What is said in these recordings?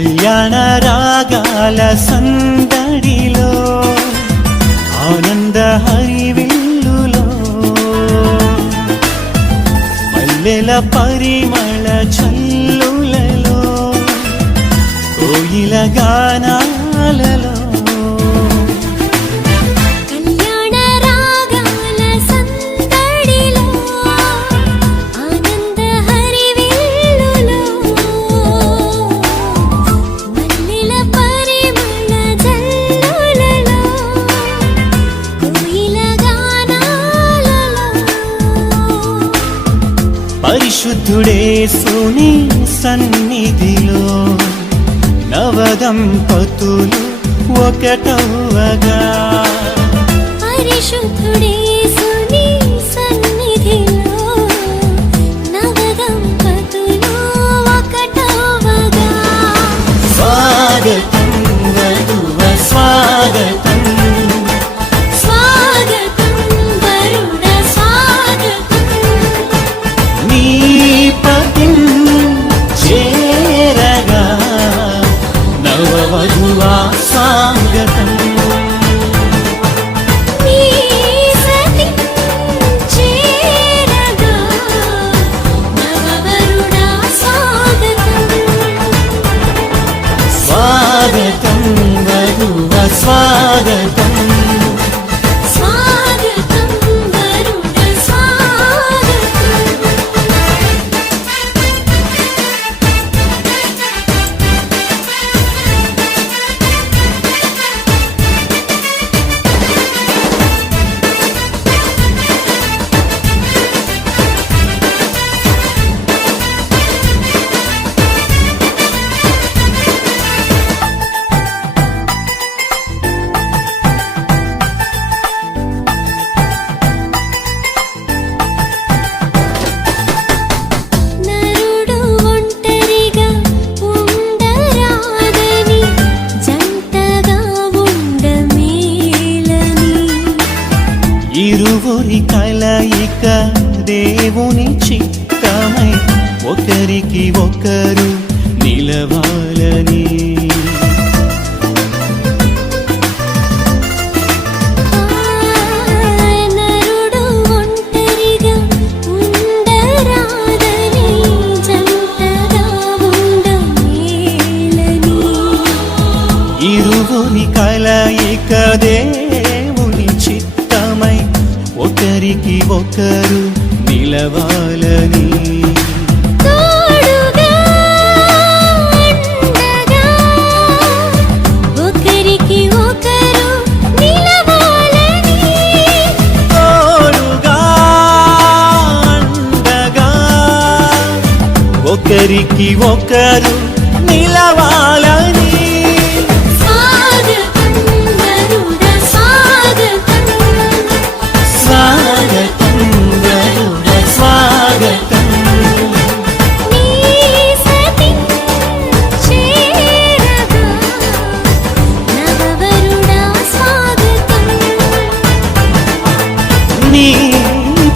కళ్యాణ రాగాల సందడిలో ఆనంద హరివిల్లులో మల్లెల పరిమళ చల్లులలో కోయిల గానాలలో పరిశుద్ధుడే సుని సన్నిధిలో నవదంపతులు ఒకటవగా పరిశుద్ధుడే సుని సన్నిధిలో నవదంపతులు ఒకటవగా స్వాగతం వధువ స్వాగతం చేరగా నవవధువా స్వాగతం స్వాగతం వధువ స్వాగతం ఇరువురి కలయిక దేవుని చిత్తమై ఒకరికి ఒకరు నిలవాలని నరుడు ఒంటరిగా ఉండరాదని జంటగా ఉండమేలని ఇరువురి కలయిక దేవుని చిత్తమై ఒకరికి ఒకరు నిలవాలని తోడుగా ఉండగా ఒకరికి ఒకరు నిలవాలని తోడుగా ఉండగా ఒకరికి ఒకరు నిలవాలని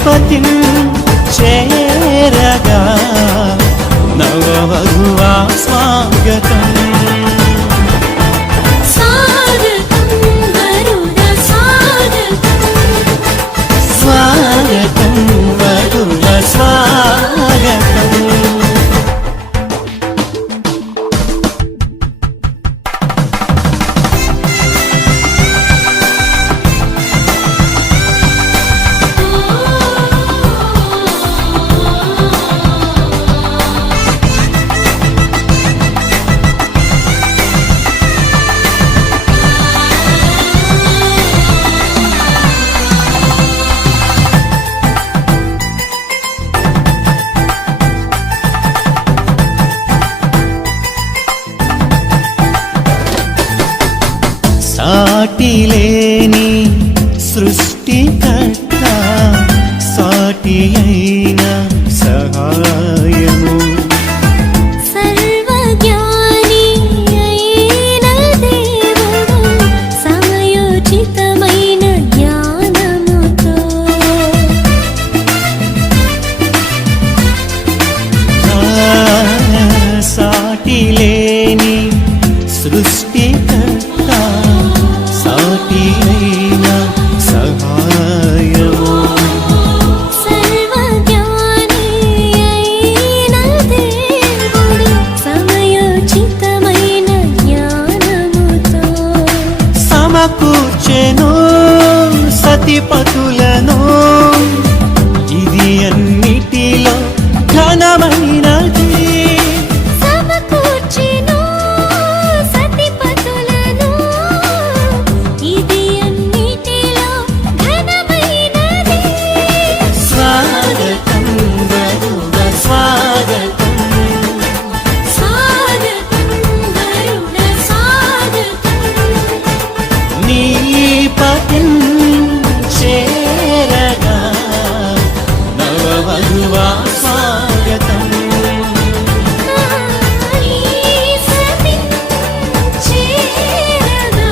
పతిం చేరగా నవవధువా స్వాగతం స్వాగతం వధువ స్వాగతం సమకూర్చెను సతిపతులను, ఇది అన్నిటిలో ఘనమైనది. సమకూర్చెను సతిపతులను, ఇది అన్నిటిలో ఘనమైనది. స్వాగతం వరుణ స్వాగతం, స్వాగతం వరుణ స్వాగతం, నీ పతిన్ చేరగా నవవధువా స్వాగతం. నీ సతిన్ చేరగా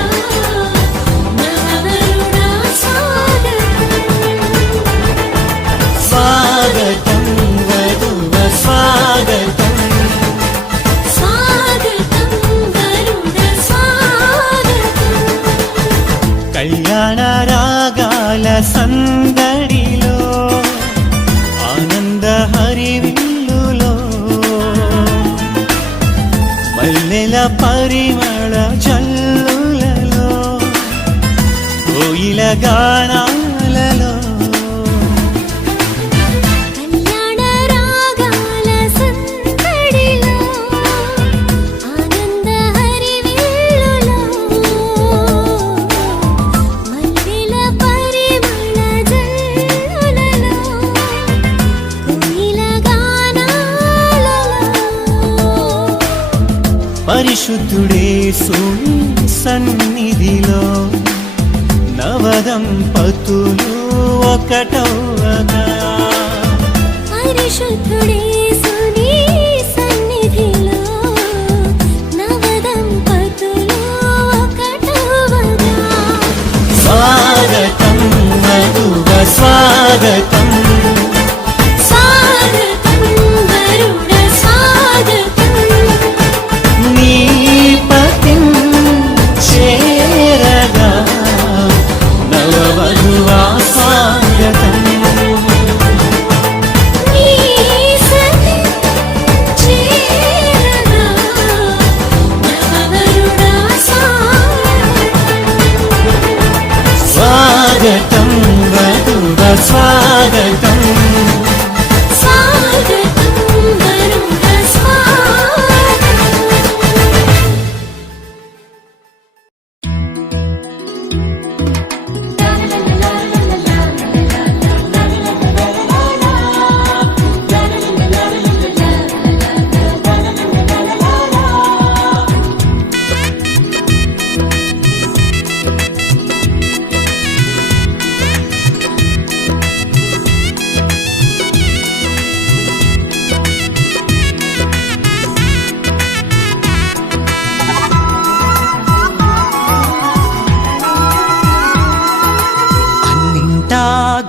నవవరుణ స్వాగతం. స్వాగతం వధువ స్వాగతం, స్వాగతం వరుణ స్వాగతం, కళ్యాణ రాగాల సందడిలో ఆనంద హరివిల్లులో మల్లెల పరిమళ జల్లులలో కోయిల గానాలలో కళ్యాణ రాగాల సందడిలో ఆనంద హరివిల్లులో మల్లెల పరిమళ జల్లులలో కోయిల గానాలలో పరిశుద్ధుడేసు సన్నిధిలో నవదంపతులు ఒకటవగా. పరిశుద్ధుడేసుని సన్నిధిలో నవదంపతులు ఒకటవగా. స్వాగతం వధువ స్వాగతం, స్వాగతం వరుణ స్వాగతం, నీ పతిన్ చేరగా నవవధువా స్వాగతం. నీ సతిన్ చేరగా నవవరుణ స్వాగతం. స్వాగతం వధువ స్వాగతం, స్వాగతం వరుణ స్వాగతం. అన్నింటా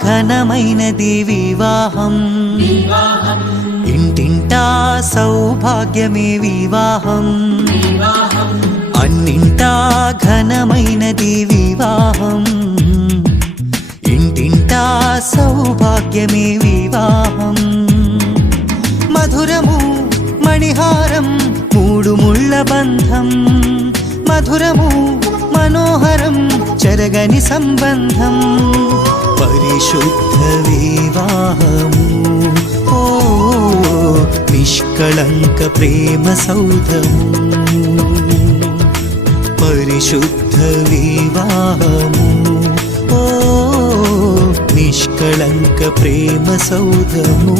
ఘనమైనది వివాహం, ఇంటింటా సౌభాగ్యమే వివాహం. అన్నింటా ఘనమైనది వివాహం, ఇంటింటా సౌభాగ్యమే వివాహం. మధురము మణిహారం మూడు ముళ్ళ బంధం, మధురము మనోహరం చెరగని సంబంధం. పరిశుద్ధ వివాహము ఓ నిష్కళంక ప్రేమ సౌధము. పరిశుద్ధ వివాహము ఓ నిష్కళంక ప్రేమ సౌధము.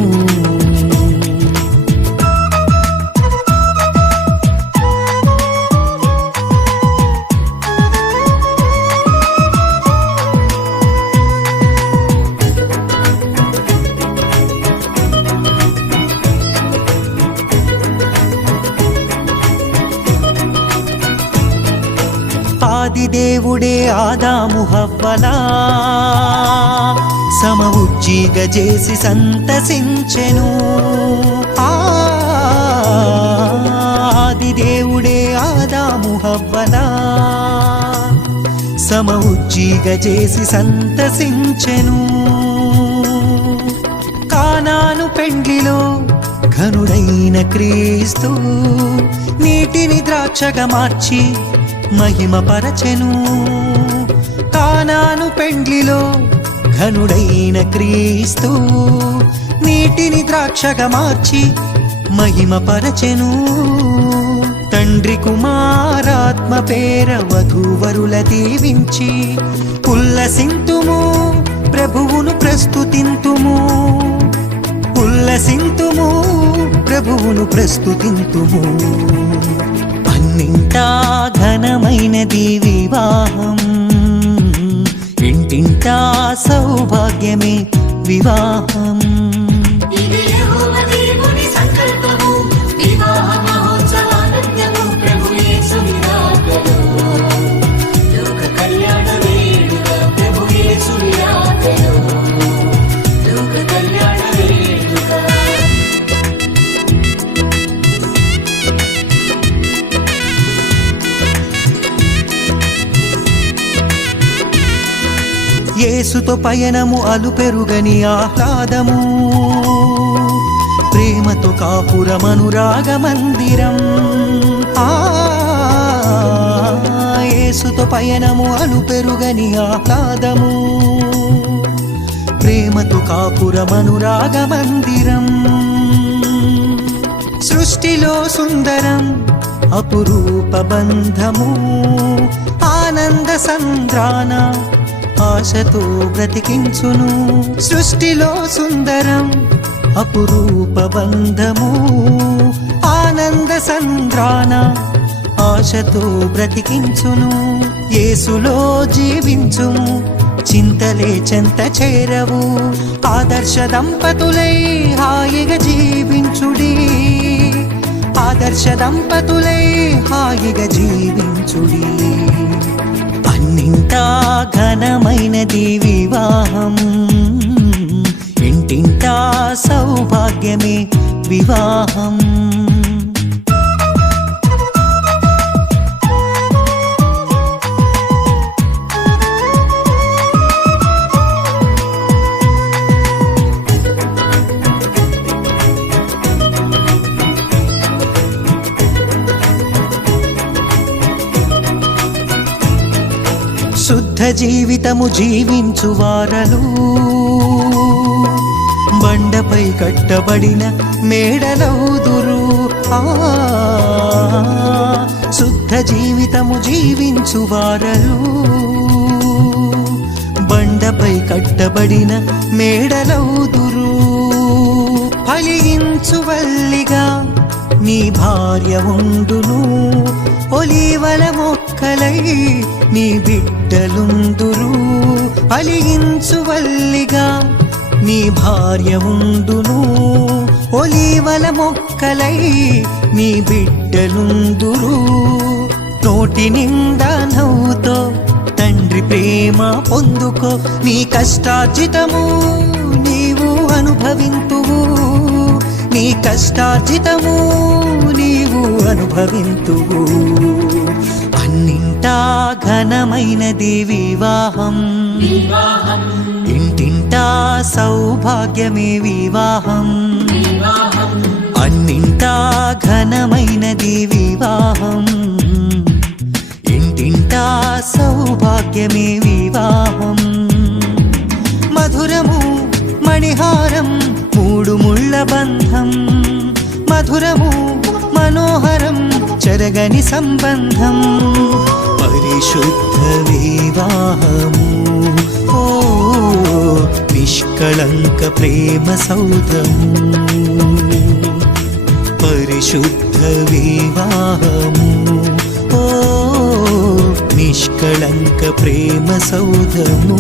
ఆదిదేవుడే ఆదాము హవ్వలా సమవుజ్జీగ చేసి సంతసించెను. ఆదిదేవుడే ఆదాము హవ్వలా సమవుజ్జీగ చేసి సంతసించెను. కానాను పెండ్లిలో ఘనుడైన క్రీస్తు నీటిని ద్రాక్షగా మార్చి మహిమ పరచెను. కానాను పెండ్లిలో ఘనుడైన క్రీస్తు నీటిని ద్రాక్షగా మార్చి మహిమ పరచెను. తండ్రి కుమారాత్మ పేర వధూవరుల దీవించి ఉల్లసింతుము ప్రభువును ప్రస్తుతింతుము. ఉల్లసింతుము ప్రభువును ప్రస్తుతింతుము. అన్నింటా ఘనమైనది వివాహం, ఇంటింటా సౌభాగ్యమే వివాహం. ఇది యెహోవా దేవుని సంకల్పము, వివాహ మహోత్సవానందము, ప్రభు యేసుని రాకలో. లోక కళ్యాణ వేడుక, ప్రభు యేసుని రాకలో. లోక కళ్యాణ వేడుక. యేసుతో పయనము అలుపెరుగని ఆహ్లాదము, ప్రేమతో కాపురమనురాగ మందిరం. యేసుతో పయనము అలుపెరుగని ఆహ్లాదము, ప్రేమతో కాపురమనురాగ మందిరం. సృష్టిలో సుందరం అపురూప బంధము, ఆనంద సంద్రాన ఆశతో బ్రతికించును. సృష్టిలో సుందరం అపురూప బంధము, ఆనంద సంద్రాన ఆశతో బ్రతికించును. యేసులో జీవించుము, చింతలే చెంత చేరవు. ఆదర్శ దంపతులై హాయిగా జీవించుడి. ఆదర్శ దంపతులై హాయిగా జీవించుడి. అన్నింటా ఘనమైనది వివాహం, ఇంటింటా సౌభాగ్యమే వివాహం. శుద్ధ జీవితము జీవించు వారలు బండపై కట్టబడిన మేడలవుదురు. శుద్ధ జీవితము జీవించు వారలు బండపై కట్టబడిన మేడలవుదురు. ఫలించు వల్లిగా నీ భార్య ఉండును, ఒలీవల మొక్కలై నీ బిడ్డలుందురు. ఫలించు వల్లిగా నీ భార్య ఉండును, ఒలీవల మొక్కలై నీ బిడ్డలుందురు. నోటి నిండా నవ్వుతో తండ్రి ప్రేమ పొందుకో. నీ కష్టార్జితము నీవు అనుభవింతువు, నీ కష్టార్జితము నీవు అనుభవింతువు. అన్నింటా ఘనమైనది వివాహం, ఇంటింటా సౌభాగ్యమే వివాహం. అన్నింటా ఘనమైనది వివాహం, ఇంటింటా సౌభాగ్యమే వివాహం. మధురము మణిహారం మూడు ముళ్ళ బంధం, మధురము మనోహరం చెరగని సంబంధం. పరిశుద్ధ వివాహము ఓ నిష్కళంక ప్రేమ సౌధము. పరిశుద్ధ వివాహము ఓ నిష్కళంక ప్రేమ సౌధము.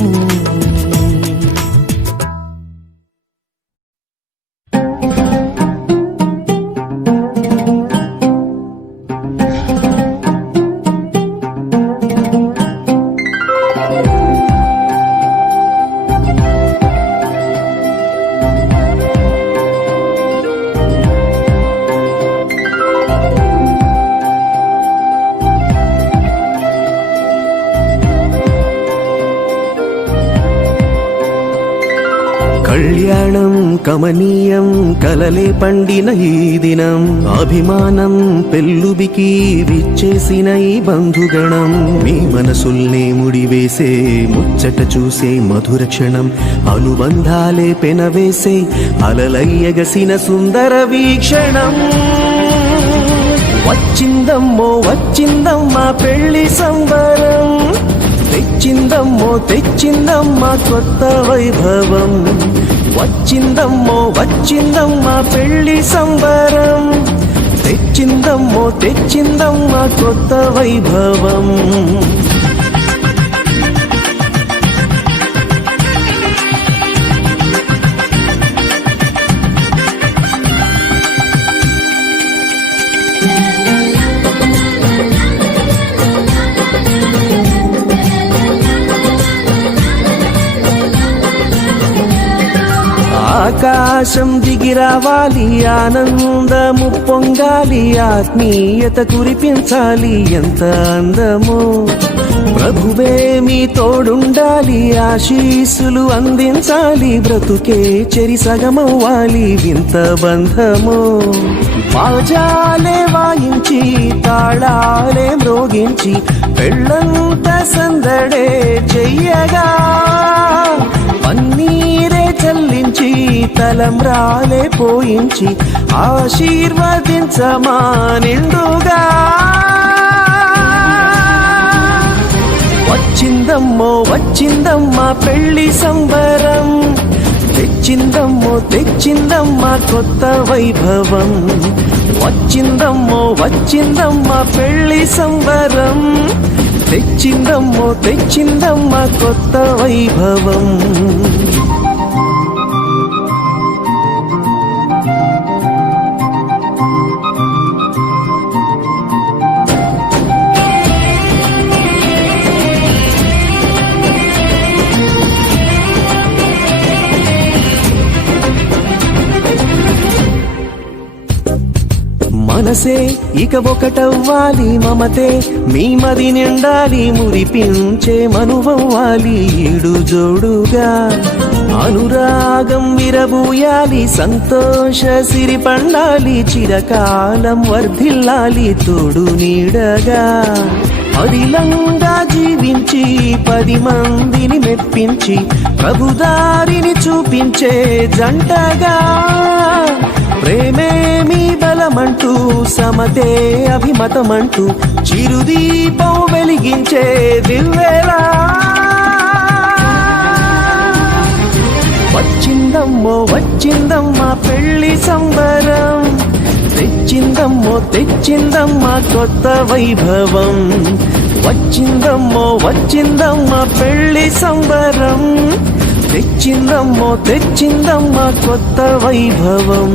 కళ్యాణం కమనీయం కలలే పండిన ఈ దినం అభిమానం పెల్లుబికి విచ్చేసిన ఈ బంధుగణం మీ మనసుల్నే ముడివేసే ముచ్చట చూసే మధుర క్షణం అనుబంధాలే పెనవేసే అలలయ్యగసిన సుందర వీక్షణం వచ్చిందమ్మో వచ్చిందమ్మా పెళ్లి సంబరం తెచ్చిందమ్మా కొత్త వైభవం వచ్చిందమ్మో వచ్చిందమ్మా పెళ్లి సంబరం తెచ్చిందమ్మా కొత్త వైభవం ఆకాశం దిగిరావాలి ఆనందము పొంగాలి ఆత్మీయత కురిపించాలి ఎంత అందమో ప్రభువే మీ తోడుండాలి ఆశీస్సులు అందించాలి బ్రతుకే చెరి సగమవ్వాలి వింత బంధము బాజాలే వాయించి తాళాలే మ్రోగించి పెళ్ళంత సందడే చెయ్యగా పన్నీరే చల్లించి తలంబ్రాలే పోయించి ఆశీర్వదించమా నిండుగా వచ్చిందమ్మా పెళ్లి సంబరం తెచ్చిందమ్మా కొత్త వైభవం వచ్చిందమ్మా పెళ్లి సంబరం తెచ్చిందమ్మా కొత్త వైభవం మనసే ఇక ఒకటవ్వాలి మమతే మీ మది నిండాలి మురిపించే మనువవ్వాలి ఈడు జోడుగా అనురాగం విరబూయాలి సంతోష సిరి పండాలి చిరకాలం వర్ధిల్లాలి తోడు నీడగా అదిలంగా జీవించి 10 మందిని మెప్పించి ప్రభుదారిని చూపించే జంటగా ప్రేమే మీ బలమంటూ సమతే అభిమతమంటూ చిరుదీపం వెలిగించే దివ్వేలా వచ్చిందమ్మా పెళ్లి సంబరం తెచ్చిందమ్మా కొత్త వైభవం వచ్చిందమ్మా పెళ్లి సంబరం తెచ్చిందమ్మా కొత్త వైభవం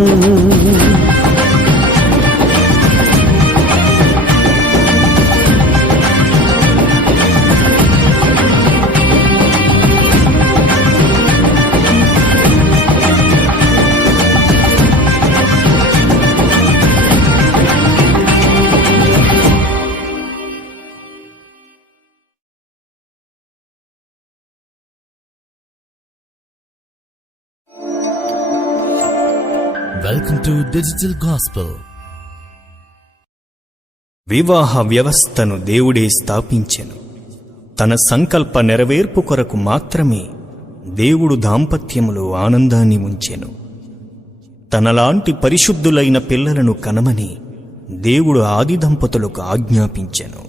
Welcome to Digital Gospel. వివాహ వ్యవస్థను దేవుడే స్థాపించెను. తన సంకల్ప నెరవేర్పు కొరకు మాత్రమే దేవుడు దాంపత్యములో ఆనందాన్ని ఉంచెను. తనలాంటి పరిశుద్ధులైన పిల్లలను కనమని దేవుడు ఆది దంపతులకు ఆజ్ఞాపించెను.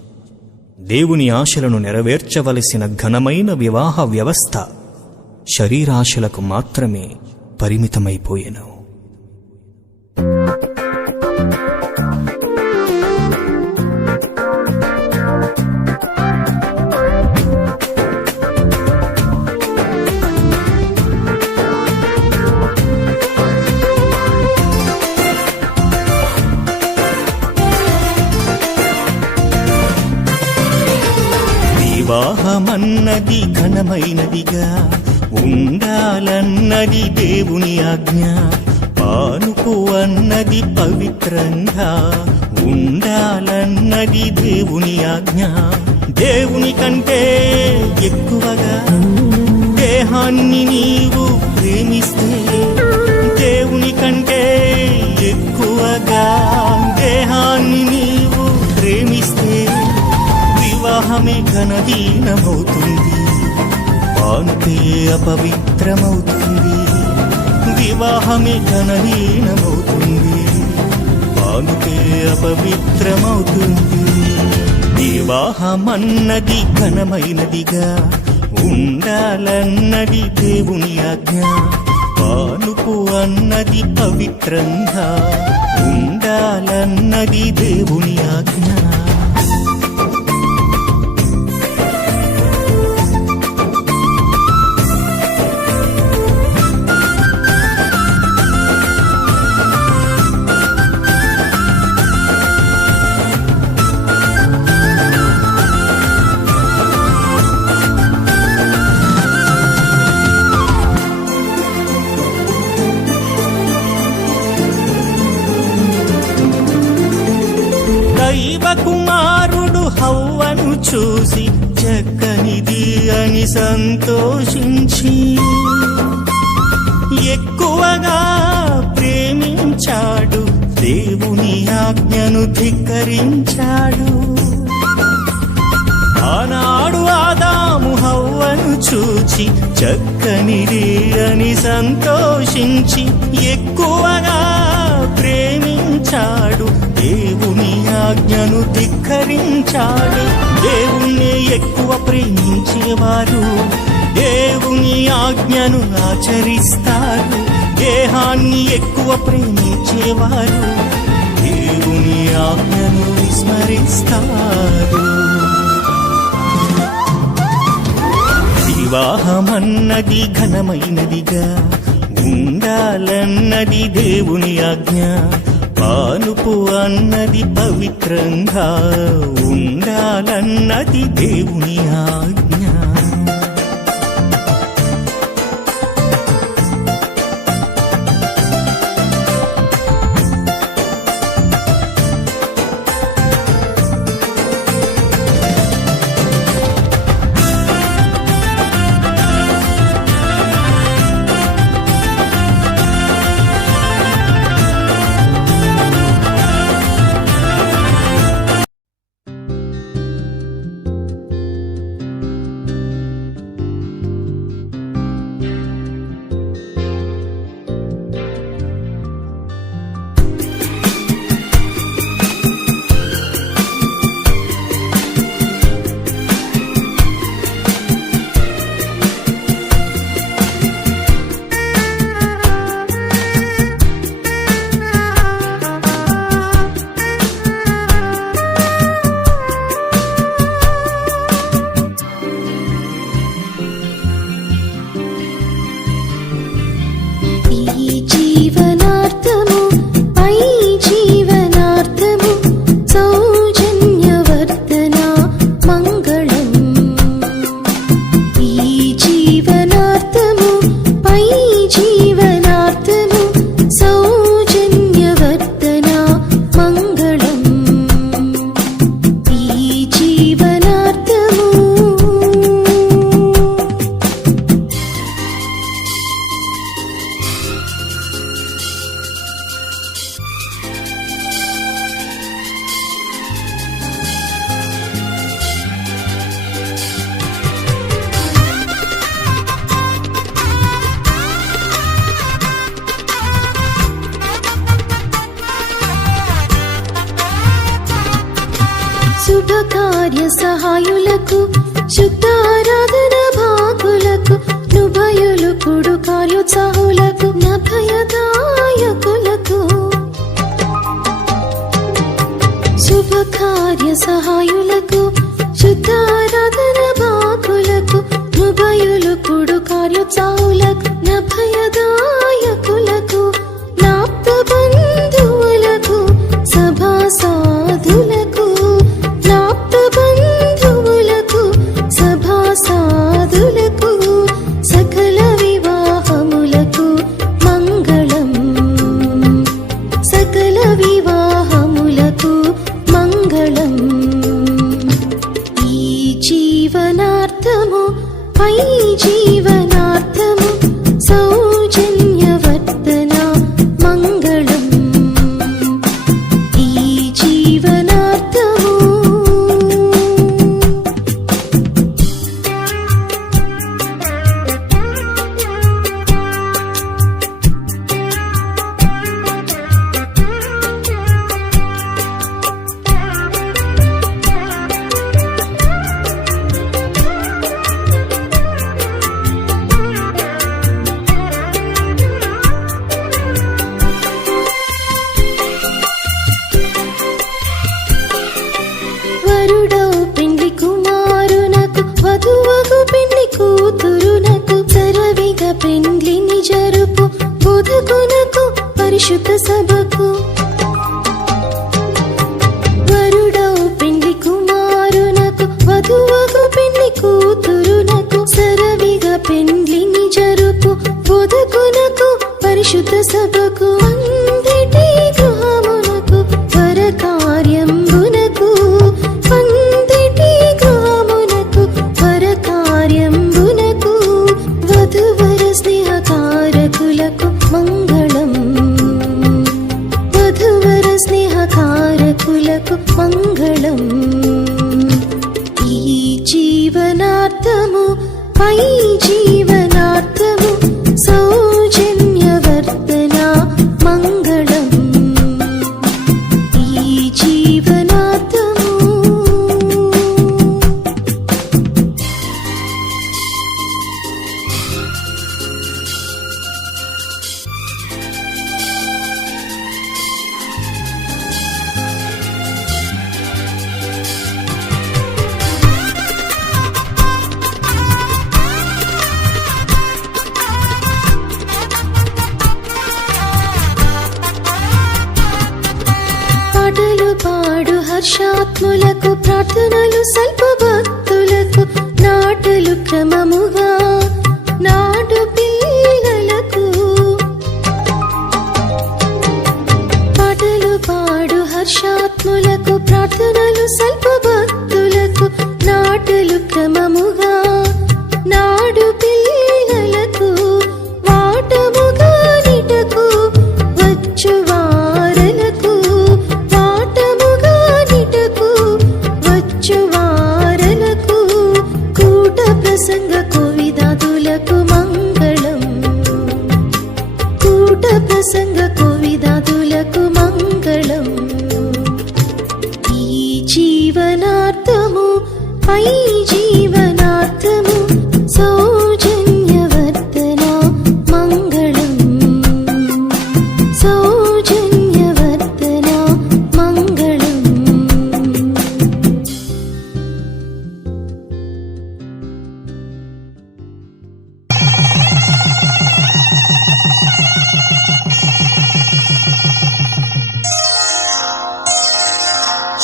దేవుని ఆశలను నెరవేర్చవలసిన ఘనమైన వివాహ వ్యవస్థ శరీరాశలకు మాత్రమే పరిమితమైపోయెను. వివాహమన్నది ఘనమైనదిగా ఉండాలన్నది దేవుని ఆజ్ఞ. పానుపు అన్నది పవిత్రంగా ఉండాలన్నది దేవుని ఆజ్ఞ. దేవుని కంటే ఎక్కువగా దేహాన్ని నీవు ప్రేమిస్తే ప్రియుడా దేహాన్ని నీవు ప్రేమిస్తే వివాహమే ఘనహీనమవుతుంది, పానుపే అపవిత్రమవుతుంది. వివాహమే ఘనహీనమవుతుంది, పానుపే అపవిత్రమవుతుంది. వివాహమన్నది ఘనమైనదిగా ఉండాలన్నది దేవుని ఆజ్ఞ, పానుపు అన్నది పవిత్రంగా ఉండాలన్నది దేవుని ఆజ్ఞ. దైవ కుమారుడు హవ్వను చూసి చక్కనిది అని సంతోషించి ఎక్కువగా ప్రేమించాడు, దేవుని ఆజ్ఞను ధిక్కరించాడు. ఆనాడు ఆదాము హవ్వను చూచి చక్కనిది అని సంతోషించి ఎక్కువగా ప్రేమించాడు, దేవుని ఆజ్ఞను ధిక్కరించాడు. దేవుణ్ణి ఎక్కువ ప్రేమించేవారు దేవుని ఆజ్ఞను ఆచరిస్తారు, దేహాన్ని ఎక్కువ ప్రేమించేవారు దేవుని ఆజ్ఞను విస్మరిస్తారు. వివాహమన్నది ఘనమైనదిగా ఉండాలన్నది దేవుని ఆజ్ఞ, పానుపు అన్నది పవిత్రంగా ఉండాలన్నది దేవుని ఆజ్ఞ. శుభకార్య సహాయులకు శుద్ధారాధన భాగులకు నుభయులు కుడు కార్యోత్సాహులకు నభయదాయకులకు శుభకార్య సహాయులకు శుద్ధారాధన భాగులకు నుభయులు కుడు కార్యోత్సాహులకు నభయదాయకులకు నాప్త బంధువులకు సభా సాధులకు సాధులకు సకల వివాహములకు మంగళం, సకల వివాహములకు మంగళం. ఈ జీవనార్థము పై జీవనార్థము సౌజన్యవర్తన మంగళం. వధువగు పెళ్లి కూతురునకు సరవిగా పెండ్లిని జరుపు బోధకునకు పరిశుద్ధ సభకు వరుడవు పెండ్లి కుమారునకు వధువగు పెండ్లి కూతురునకు సరవిగా పెండ్లిని జరుపు బోధకునకు పరిశుద్ధ సభకు అందటి గృహమునకు వరకార్యంబునకు అందటి గృహమునకు వరకార్యంబునకు వధువర స్నేహకారకులకు మంగళం వధువర స్నేహకారకులకు మంగళం ఈ జీవనార్థము పై జీవనార్థము సౌజన్యవర్ధన మంగళం ఈ జీవనార్థము పాటలు పాడు హర్షాత్ములకు ప్రార్థనలు సల్ప భక్తులకు నాటలు క్రమముగా నాడు పిల్లలకు పాటలు పాడు హర్షాత్ములకు ప్రార్థనలు సల్ప భక్తులకు నాటలు క్రమముగా నాడు పిల్లలకు వాటముగా నిటకు వచ్చు వారలకు వాటముగా నిటకు వచ్చు వారలకు కూట ప్రసంగ కోవిదాదులకు మంగళం కూట ప్రసంగ కోవిదాదులకు మంగళం ఈ జీవనార్థము పై జీవనార్థము సౌజన్యవర్ధన మంగళం సౌజన్యవర్ధన మంగళం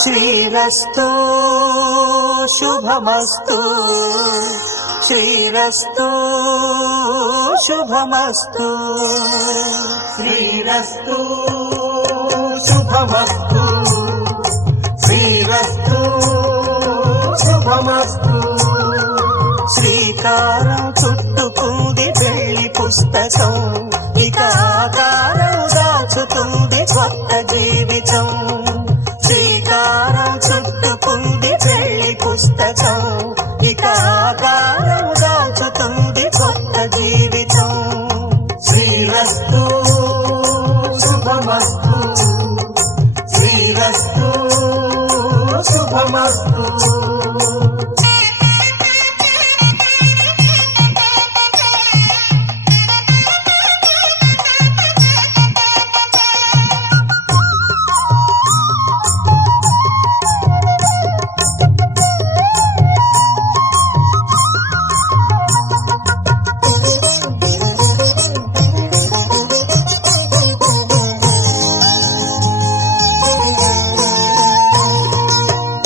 శ్రీరస్తు శుభమస్తు శ్రీరస్తు శుభమస్తు శ్రీరస్తు శుభమస్తు శ్రీరస్తు శుభమస్తు శ్రీకారం చుట్టుకుంది పెళ్లి పుస్తకం ఇక ఆకారం దాచుతుంది కొత్త జీవితం శ్రీకారం చుట్టుకుంది పెళ్లి పుస్తకం ఇక ఆకారం దాచుతుంది కొత్త జీవితం శ్రీరస్తు శుభమస్తు శ్రీరస్తు శుభమస్తు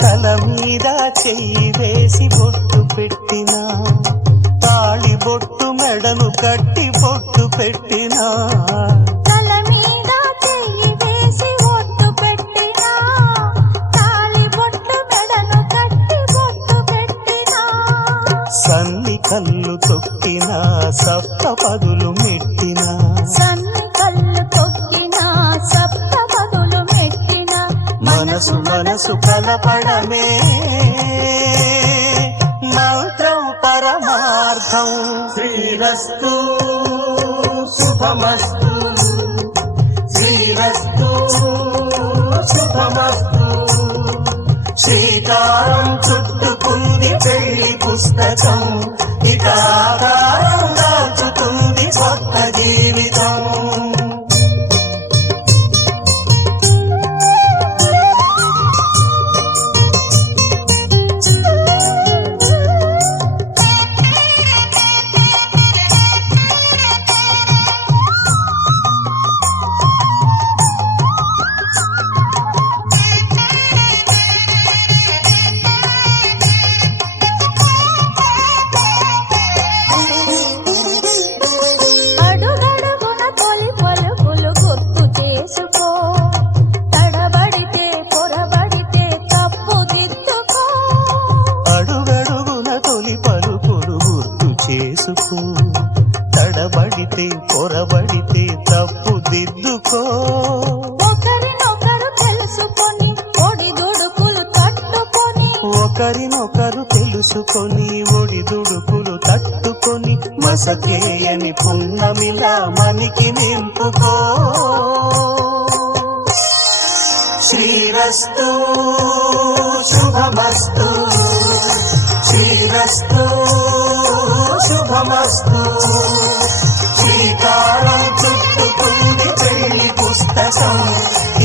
తల మీద చెయ్యి వేసి బొట్టు పెట్టినా తాళి బొట్టు మెడను కట్టి బొట్టు పెట్టినా తల మీద చెయ్యి వేసి ఒట్టు పెట్టినా తాళి బొట్టు మెడను కట్టి బొట్టు పెట్టినా సన్ని కళ్ళు తొక్కినా సప్త పదులు మెట్టినా సన్ని కళ్ళు తొక్కినా సప్త పదులు మెట్టినా మనసు మనసు కలపడమే మంత్రం పరమార్థం శ్రీరస్తు శుభమస్తు శ్రీరస్తు శుభమస్తు శ్రీకారం చుట్టుకుంది పెళ్లి పుస్తకం ఇక ఆకారం దాచుతుంది కొత్త జీవితం ఒకరినొకరు తెలుసుకొని ఒడిదుడుకులు తట్టుకొని మసకేయని పున్నమిలా మనికి నింపుకో. శ్రీరస్తు శుభమస్తు, శ్రీరస్తు శుభమస్తు. శ్రీకారం చుట్టుకుంది పెళ్లి పుస్తకం,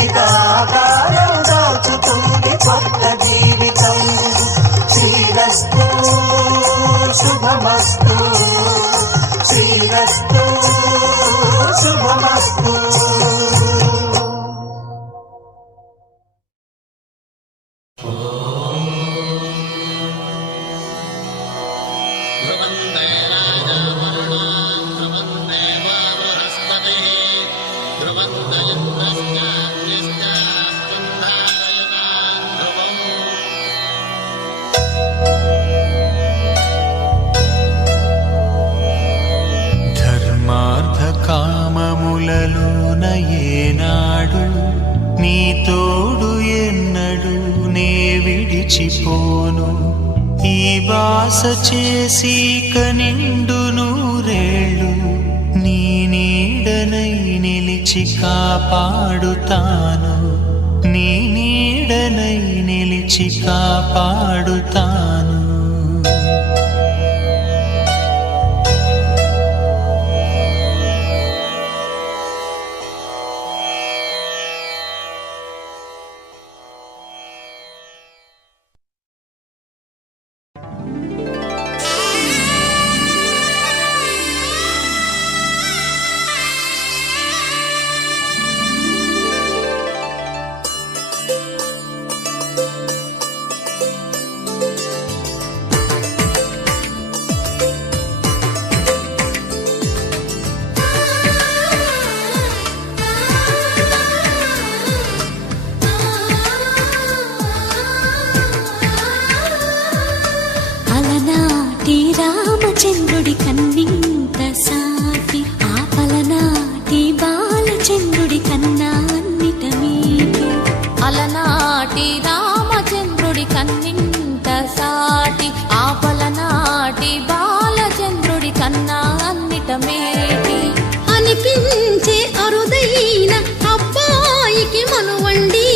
ఇక ఆకారం దాచుతుంది కొత్త జీవితం. శ్రీరస్తు శుభమస్తు, శ్రీరస్తు శుభమస్తు. కామములలోన ఏనాడు నీ తోడు ఎన్నడు నే విడిచిపోను. ఈ బాస చేసి కనిండు నూరేళ్ళు నీ నీడనై నిలిచి కాపాడుతాను, నీ నీడనై నిలిచి కాపాడుతాను. రామచంద్రుడి కన్నింత సాటి ఆపలనాటి బాలచంద్రుడి కన్నా అన్నిట మీటి. అలనాటి రామచంద్రుడి కన్నింత సాటి ఆపలనాటి బాలచంద్రుడి కన్నా అన్నిట మేటి. అనిపించే అరుదైన అబ్బాయికి మనువండి,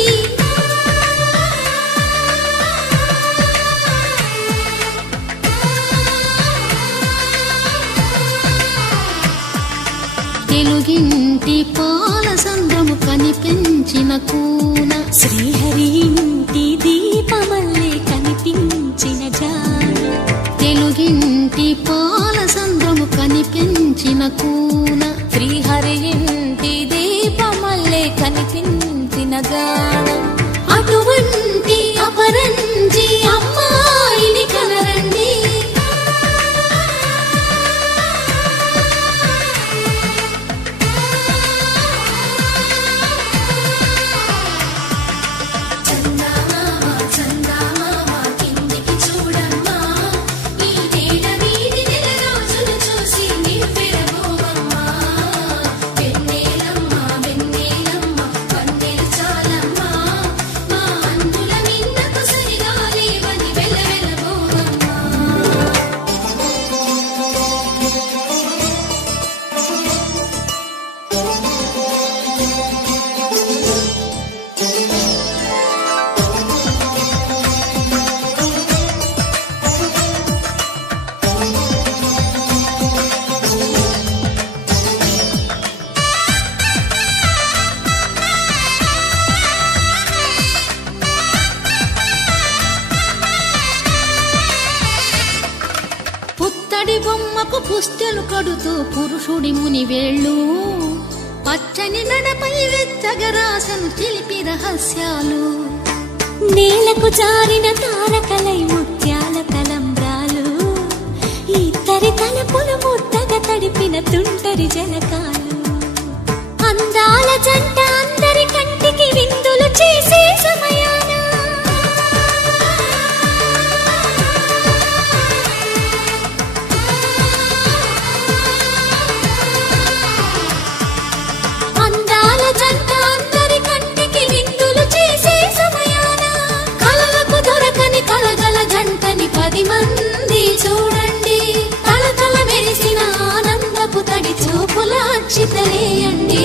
తెలుగింటి పాల సంద్రము కనిపించిన కూన, శ్రీహరి ఇంటి దీపమల్లే కనిపించిన జాన. తెలుగింటి పాల సంద్రము కనిపించిన కూన, శ్రీహరి ఇంటి దీపమల్లే కనిపించిన గానం. అటువంటి అపరంజి అమ్మాయిని కనరండి. బొమ్మకు పుస్తెలు కడుతూ పురుషుడి ముని వేళ్ళు, పచ్చని నడపై వెచ్చగరాసను చిలిపి రహస్యాలు. నేలకు జారిన తారకలై ముత్యాల తలంబ్రాలు, ఇద్దరి తలపులు ముద్దగా తడిపిన తుంటరి జలకాలు. అందాల జంట అందరి కంటికి విందులు చేసే సమయాన కలలకు దొరకని కలగల మంది చూడండి, తళతళ మెరిసిన ఆనందపు తడి చూపుల అక్షితలేయండి.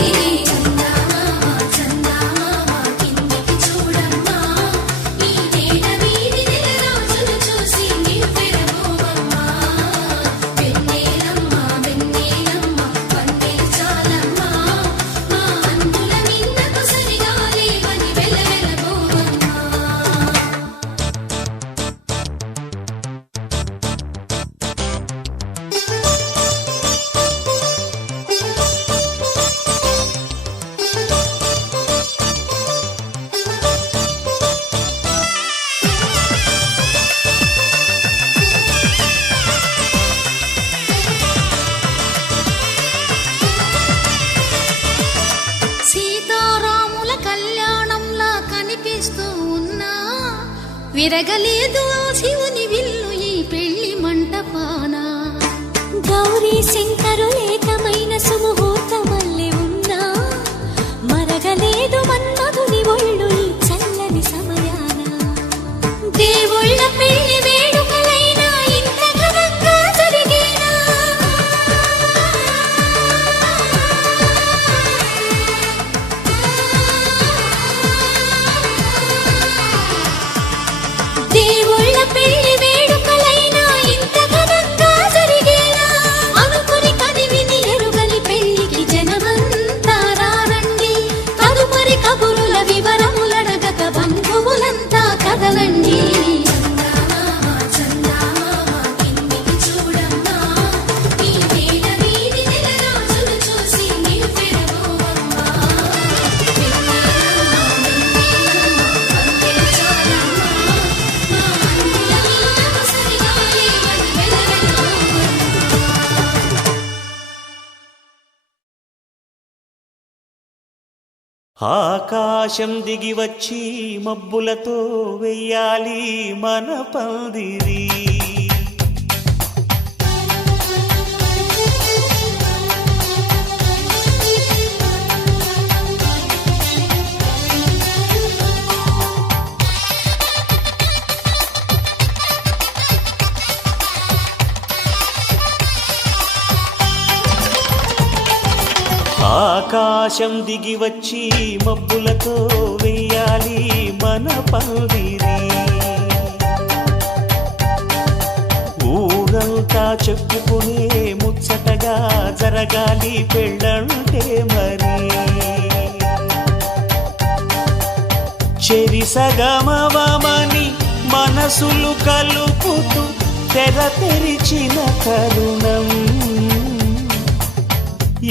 సీతారాముల కళ్యాణంలా కనిపిస్తూ ఉన్నా, విరగలేదు ఆ శివుని విల్లు ఈ పెళ్లి మంటపాన. గౌరీ శంకరు ఏకమైన సుముహూర్తమల్లె ఉన్నా, మరగలేదు మన్మధుని ఒళ్ళు ఈ చల్లని సమయాన. దేవుళ్ళ పెళ్లి వేడుకలైనా ఇంత ఘనంగా జరిగేనా? దేవుళ్ళ పెళ్లి వేడుకలైనా ఇంత ఘనంగా జరిగేనా? అనుకుని కనివిని ఎరుగని పెళ్లికి జనమంతా రారండి, తదుపరి కబురుల వివరములడగక బంధువులంతా కదలండి. ఆకాశం దిగి వచ్చి మబ్బులతో వెయ్యాలి మన పందిరి. ఆకాశం దిగి వచ్చి మబ్బులతో వెయ్యాలి మన పందిరి. ఊరంతా చెప్పుకునే ముచ్చటగా జరగాలి పెళ్ళంటే మరి. చెరిసగమవమని మనసులు కలుపుతూ తెర తెరిచిన తరుణం,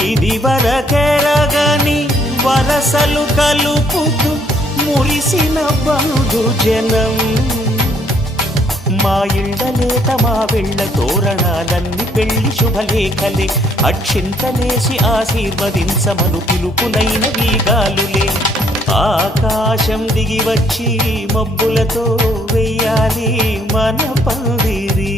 ఇది వరకెరగని వరసలు కలుపుతూ మురిసిన బంధుజనం. మా ఇళ్ళలేత మా వెళ్ళ తోరణాలన్నీ పెళ్లి శుభలేఖలే, అక్షింతలేసి ఆశీర్వదించమను పిలుపులైన వీగాలులే. ఆకాశం దిగి వచ్చి మబ్బులతో వెయ్యాలి మన పందిరి.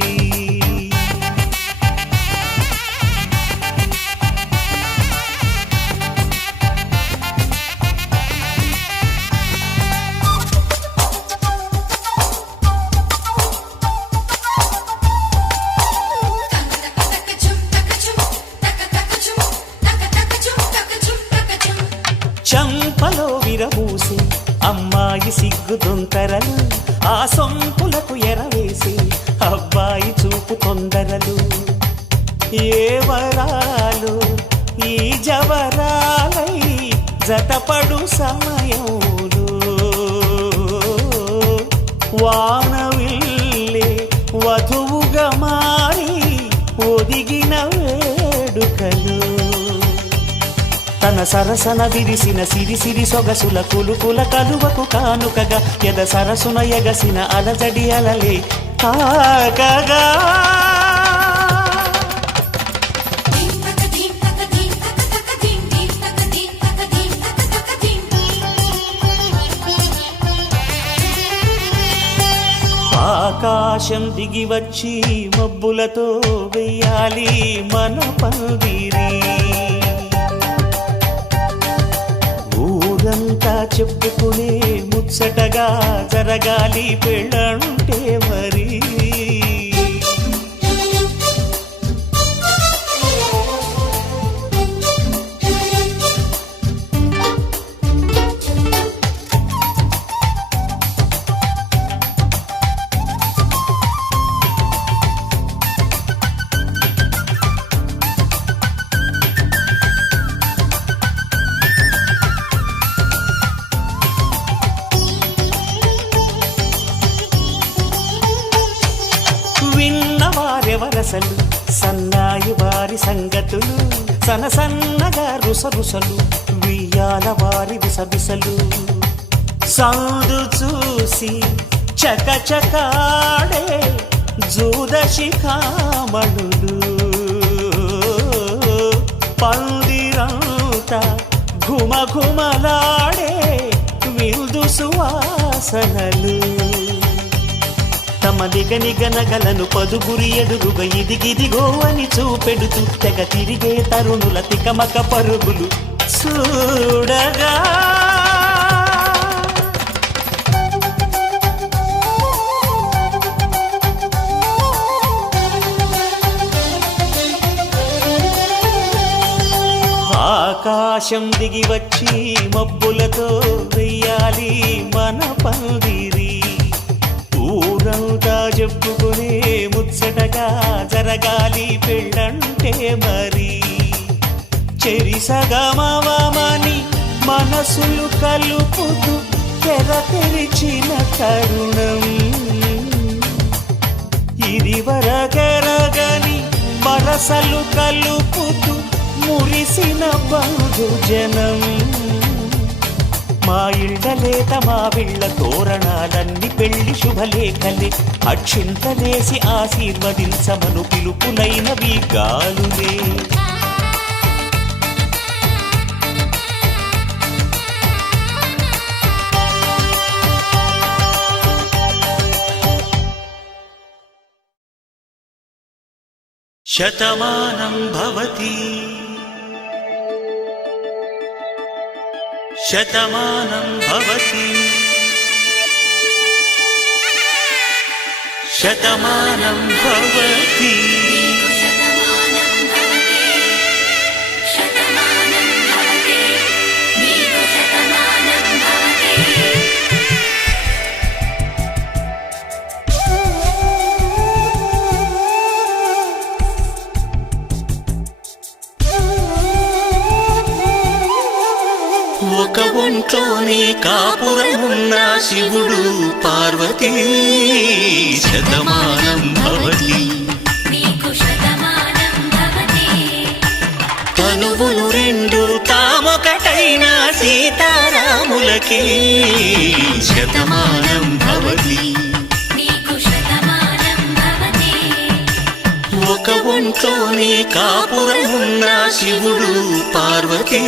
చంపలో విరబూసి అమ్మాయి సిగ్గుదొంతరలు, ఆ సొంపులకు ఎరవేసి అబ్బాయి చూపు తొందరలు. ఏ వరాలు ఈ జవరాలై జతపడు సమయంలో, వానవిల్లే వధువుగా మారి ఒదిగిన వేడుకలు. తన సరసన విరిసిన సిరిసిరి సొగసుల కులుకుల కలువకు కానుకగా ఎద సరసున ఎగసిన అలజడి అలలే తాకగా. ఆకాశం దిగి వచ్చి మబ్బులతో వెయ్యాలి మన పందిరి. ఊరంతా చెప్పుకునే ముచ్చటగా జరగాలి పెళ్ళంటే మరి. సలసలు సన్నాయి వారి సంగతులు సనసన్నగా రుసరుసలు వియ్యాల వారి విసబిసలు సౌదు చూసి చకచకాడే జూదశిఖామణులు పందిరంతా ఘుమఘుమలాడే విందు సువాసనలు తమ నిగనిగనగలను పదుగురి ఎదురుగా ఇదిగిదిగో అని చూపెడుతూ తెగ తిరిగే తరుణుల తికమక పరుగులు చూడగా ఆకాశం దిగి వచ్చి మబ్బులతో వెయ్యాలి మన పందిరి ఊరంతా చెప్పుకునే ముచ్చటగా జరగాలి పెళ్ళంటే మరి చెరిసగమవమని మనసులు కలుపుతూ తెర తెరిచిన తరుణం ఇది వరకెరగని వరసలు కలుపుతూ మురిసిన బంధుజనం మా ఇళ్ళలేత మా విళ్ళ తోరణాలన్నీ పెళ్లి శుభలేఖలే అక్షింతలేసి ఆశీర్వదించమను పిలుపులైనవి గాలులే శతమానం భవతి శతమానం భవతి శతమానం భవతి ఒక ఒంట్లోనే కాపురమున్న శివుడు పార్వతీ శతమానం భవతి తనువులు రెండు తామొకటైన సీతారాములకి శతమానం భవతి ఒక ఒంట్లోనే కాపురమున్న శివుడు పార్వతీ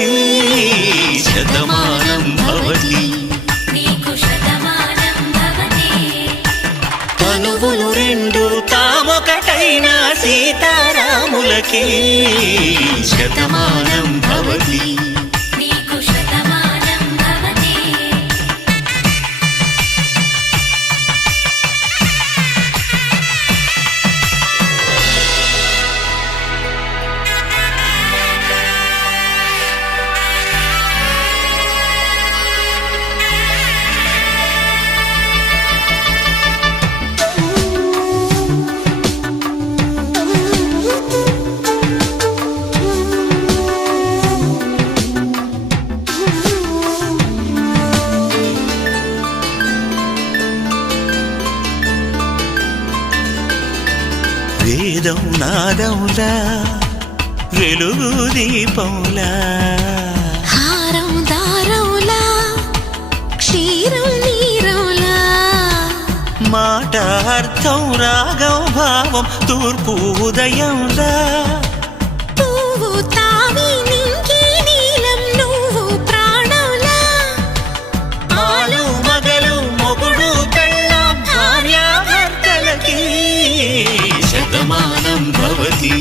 శతమానం భవతి తనువులు రెండు తామొకటైన సీతారాములకి శతమానం భవతి వేదం నాదములా వెలుగు దీపములా హారం దారములా క్షీరం నీరములా మాట అర్థం రాగం భావం తూర్పు ఉదయంలా పువ్వు తావి నింగి నీలం నువ్వు ప్రాణంలా ఆలు మగలు మొగుడు పెళ్ళాం భార్యాభర్తలకి శతమానం భవతి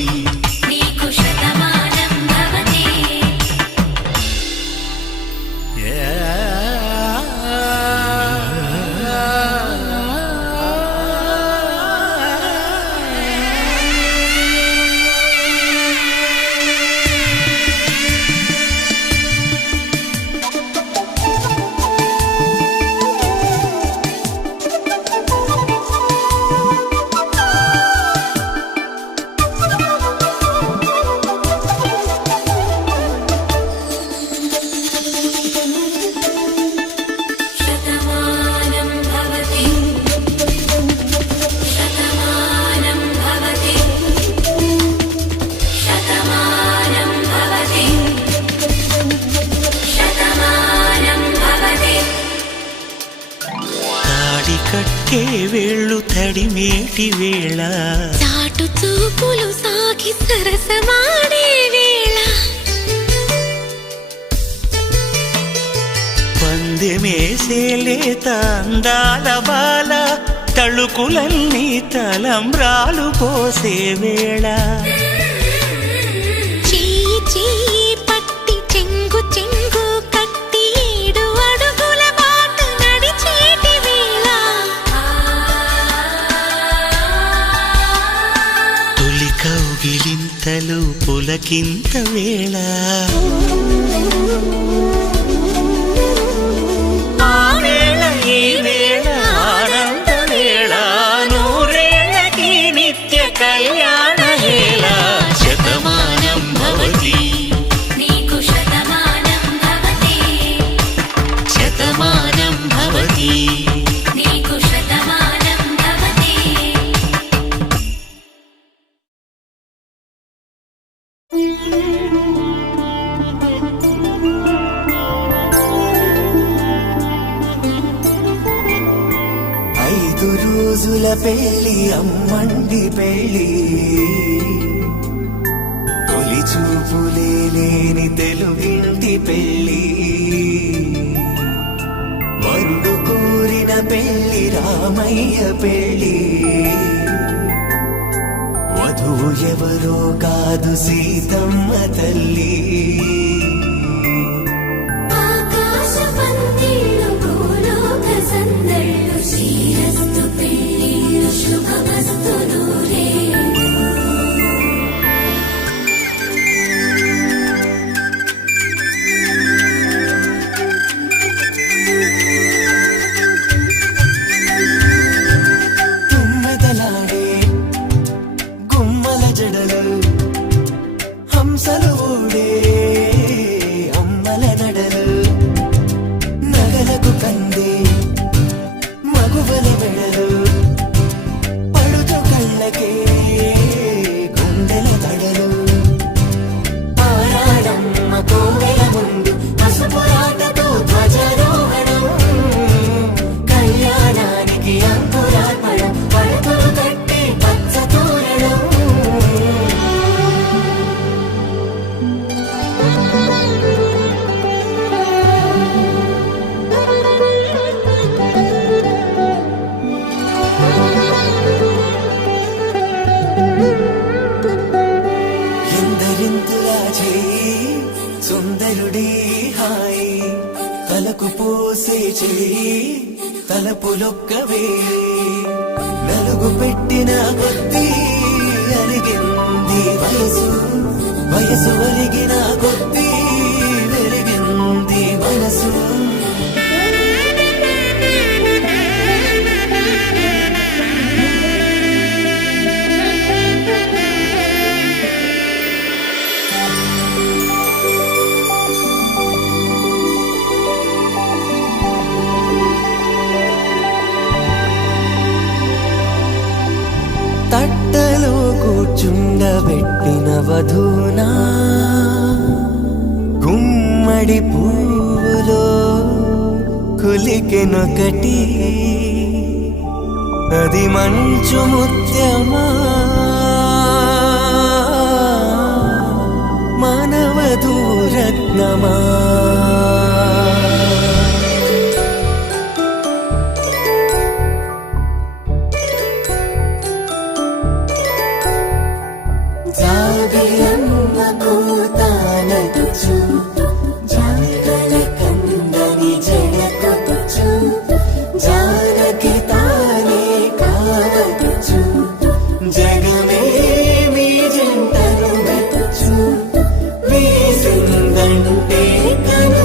తాకే వేళ్ళు తడిమేటి వేళ చాటు చూపులు సాగి సరసమాడే వేళ పందెమేసేలేత అందాల బాల తళుకులన్నీ తలంబ్రాలు పోసే వేళ చెయ్యి చెయ్యి పట్టి చెంగు చెంగు కట్టి 7 అడుగుల బాట నడిచేటి వేళ తొలి కౌగిలింతలు పులకింత వేళ ఆ వేళ ఈ వేళ ఆనంద వేళ నూరేళ్ళకి నిత్య కళ్యాణ వేళ శతమానం భవతి నీకు శతమానం భవతి శతమానం భవతి నీకు శతమానం భవతి 5 రోజుల పెళ్లి అమ్మండి పెళ్లి తొలి చూపులే లేని తెలుగింటి పెళ్లి వరుడు కోరిన పెళ్లి రామయ్య పెళ్లి వధువు ఎవరో కాదు సీతమ్మ తల్లి ఆకాశ పందిళ్ళు భూలోక సందళ్ళు శ్రీరస్తు పెళ్ళిళ్ళు శుభమస్తు నూరేళ్ళు తుమ్మెదలాడే గుమ్మల జడలు హంసలు ఊడే అమ్మల నడలు నగలకు కందే మగువల మెడలు పడుచు కళ్ళకే గుండెల తడలు ఆరాడమ్మ కోవెల ముందు పసుపురాటతో ధ్వజారోహణం కళ్యాణానికి అంకురార్పణం పడకలు కట్టి పచ్చ తోరణం ఎందరింతులా చేయి సుందరుడి హాయి తలకు పోసే చేయి తలపులొక్కవే నలుగు పెట్టిన కొద్దీ అలిగింది వయసు వయసు ఒలిగిన కొద్దీ వెలిగింది మనసు తట్టలో కూర్చుండబెట్టిన వధూనా గుమ్మడి పువ్వులో కులికెనొకటి అది మంచు ముత్యమా మానవధూరత్నమా జాబిలమ్మ కోతానదుచు జాగల కందని జడకొచ్చు జానకి తానే కావదుచు జగమే మీ జంటను వెతుచు వీసిందంటే కను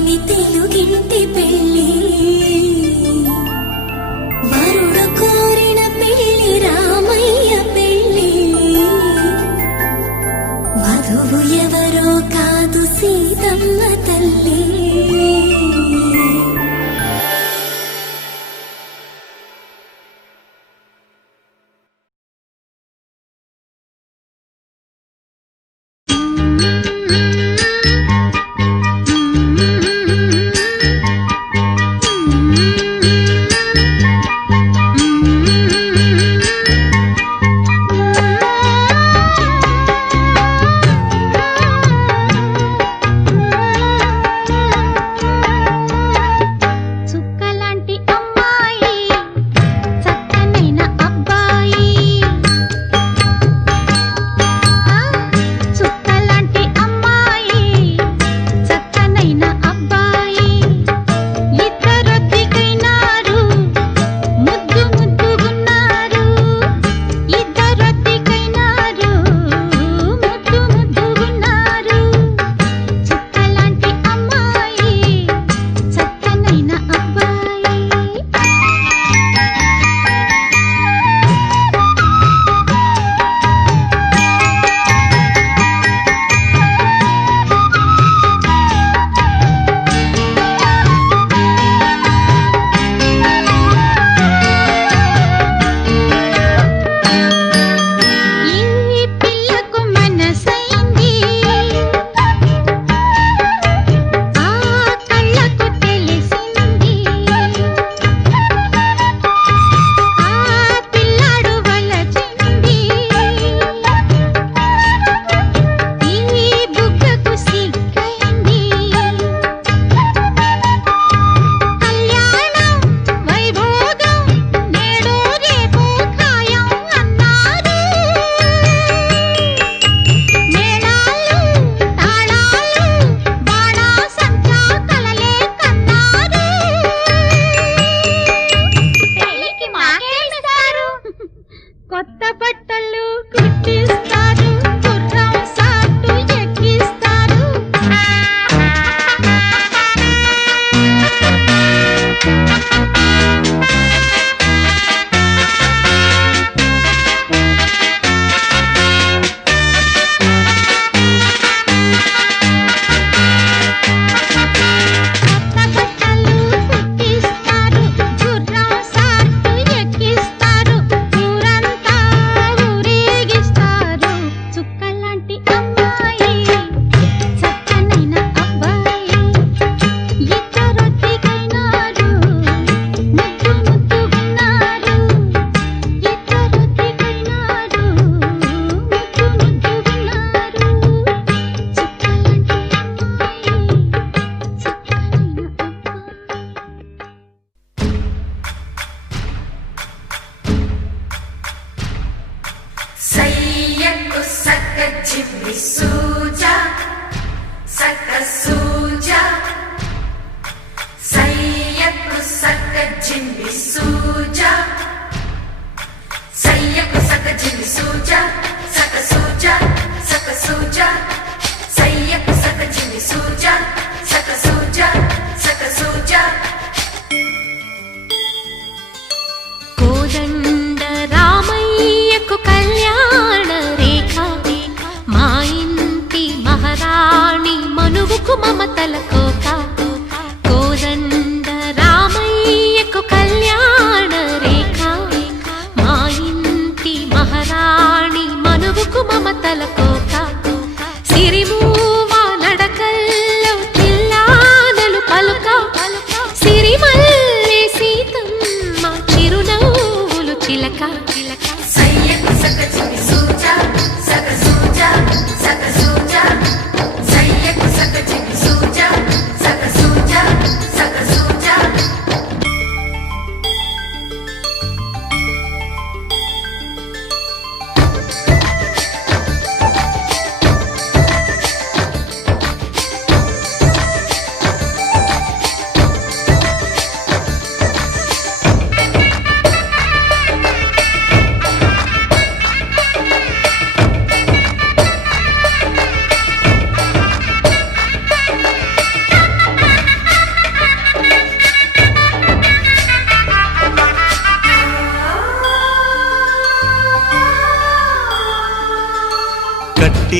లేని తెలుగింటి పెళ్ళి వరుడు కోరిన పెళ్ళి రామయ్య పెళ్ళి వధువు ఎవరో కాదు సీతమ్మ తల్లి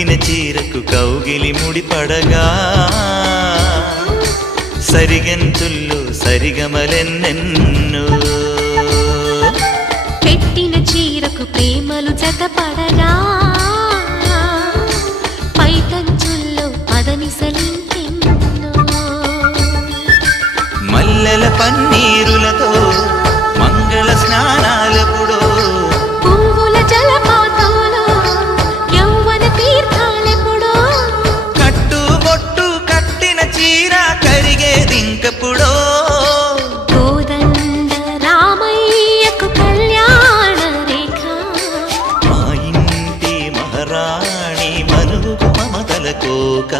కట్టిన చీరకు కౌగిలి ముడిపడగా సరిగంతుల్లో సరిగమలెన్నెన్నో పెట్టిన చీరకు ప్రేమలు జతపడగా పైకంచుల్లో పదనిసలింకెన్నో మల్లెల పన్నీరులతో మంగళ స్నానాలెప్పుడో పువ్వుల జలపాతంలో యౌవన తీర్థాలెప్పుడో కట్టుబొట్టు కట్టిన చీర కరిగేదింకప్పుడో కోదండ రామయ్యకు కళ్యాణ రేఖ మా ఇంటి మహారాణి మనువు మమతల కోక